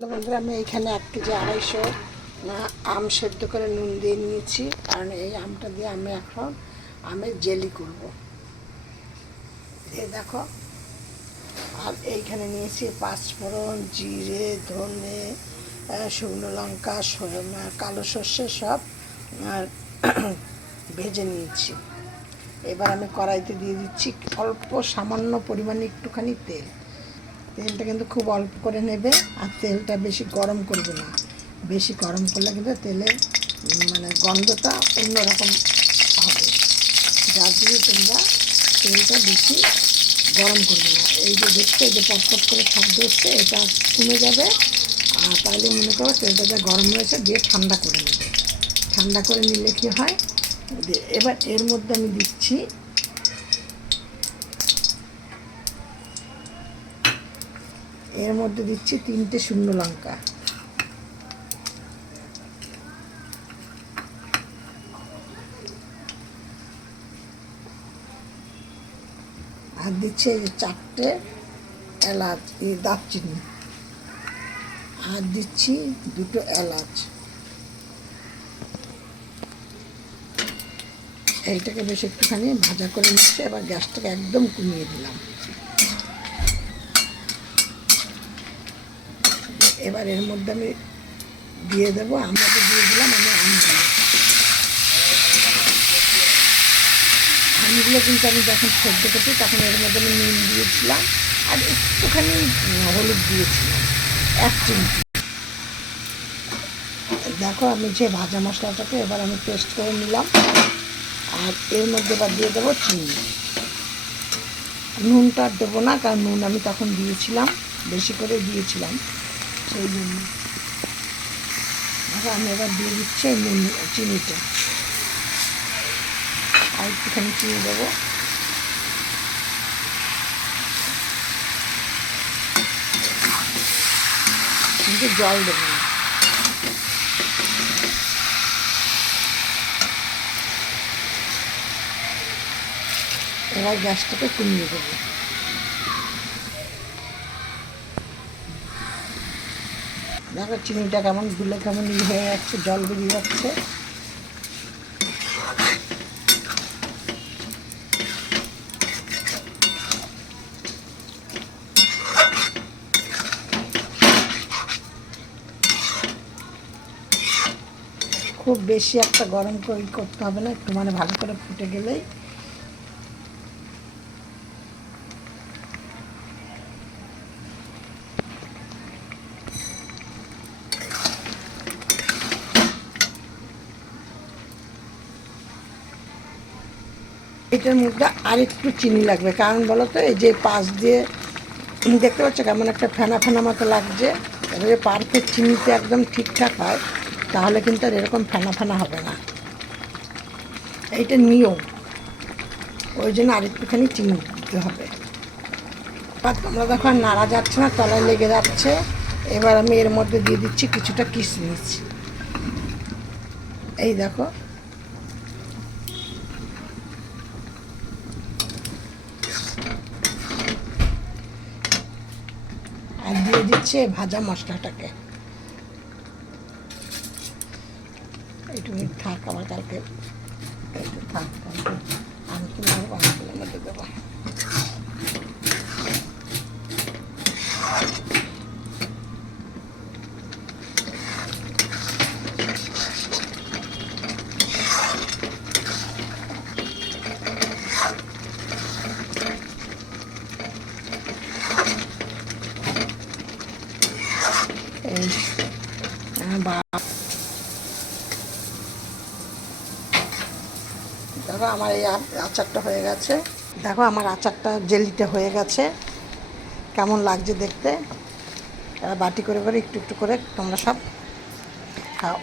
বন্ধুরা আমি এখানে 1 কেজি 250 আম সেদ্ধ করে নুন দিয়ে নিয়েছি, কারণ এই আমটা দিয়ে আমি এখন আমের জেলি করব। এই দেখো, আর এইখানে নিয়েছি পাঁচফোড়ন, জিরে, ধনে, শুকনো লঙ্কা, কালো সর্ষে সব আর ভেজে নিয়েছি। এবার আমি কড়াইতে দিয়ে দিচ্ছি অল্প সামান্য পরিমাণে একটুখানি তেল। তেলটা কিন্তু খুব অল্প করে নেবে, আর তেলটা বেশি গরম করবে না। বেশি গরম করলে কিন্তু তেলের গন্ধটা অন্যরকম হবে। যার জন্য তোমরা তেলটা বেশি গরম করবে না। এই যে দেখছো, এই যে পটপট করে শব্দ হচ্ছে, এটা কমে যাবে। আর তাহলে মনে করো তেলটা যা গরম হয়েছে দিয়ে ঠান্ডা করে নেবে। ঠান্ডা করে নিলে কী হয়, এবার এর মধ্যে আমি দিচ্ছি তিনটে শুকনো লঙ্কা, আর দিচ্ছি এই যে 4টে এলাচ, এই দারচিনি, আর দিচ্ছি 2টো এলাচ। এইটাকে বেশ একটুখানি ভাজা করে নিচ্ছে। এবার গ্যাসটাকে একদম কমিয়ে দিলাম। এবার এর মধ্যে আমি দিয়ে দেবো, আমরা দিয়ে দিলাম আমি আমগুলো কিন্তু আমি যখন সেদ্ধ করছি তখন এর মধ্যে আমি নুন দিয়েছিলাম, আর একটুখানি হলুদ দিয়েছিলাম 1 চিমটি। দেখো, আমি যে ভাজা মশলাটাকে এবার আমি পেস্ট করে নিলাম, আর এর মধ্যে এবার দিয়ে দেবো চিনি। নুনটা আর দেবো না, কারণ নুন আমি তখন দিয়েছিলাম, বেশি করে দিয়েছিলাম, সেই জন্য। আমি এবার দিয়ে দিচ্ছি নুন, চিনিটা, আর একটুখানি চিনি দেবো। কিন্তু জল দেবো না। এবার গ্যাসটাকে কমিয়ে দেবো। দেখো চিনিটা কেমন গুলে কেমন হয়ে যাচ্ছে, জল বেরিয়ে যাচ্ছে। খুব বেশি একটা গরম করতে হবে না, একটু ভালো করে ফুটে গেলেই। এটার মধ্যে আর একটু চিনি লাগবে, কারণ বলো তো, এই যে পাশ দিয়ে দেখতে পাচ্ছ কেমন একটা ফেনা ফেনা মতো লাগছে। এবারে পারফেক্ট চিনিতে একদম ঠিকঠাক হয়, তাহলে কিন্তু আর এরকম ফেনা ফেনা হবে না। এইটা নিয়ম, ওই জন্য আরেকটুখানি চিনি দিতে হবে। আর তোমরা দেখো আর নাড়া যাচ্ছে না, তলায় লেগে যাচ্ছে। এবার আমি এর মধ্যে দিয়ে দিচ্ছি কিছুটা কিশমিশ। এই দেখো, আর দিয়ে দিচ্ছে ভাজা মশলাটাকে। এইটুকু থাক, আমার কালকে একটু থাক, আমি তোমার অনেকগুলোর মধ্যে দেবো। এই দেখো আমার এই আচারটা হয়ে গেছে। দেখো আমার আচারটা জেলিটা হয়ে গেছে, কেমন লাগছে দেখতে। এবার বাটি করে করে একটু একটু করে তোমরা সব খাও।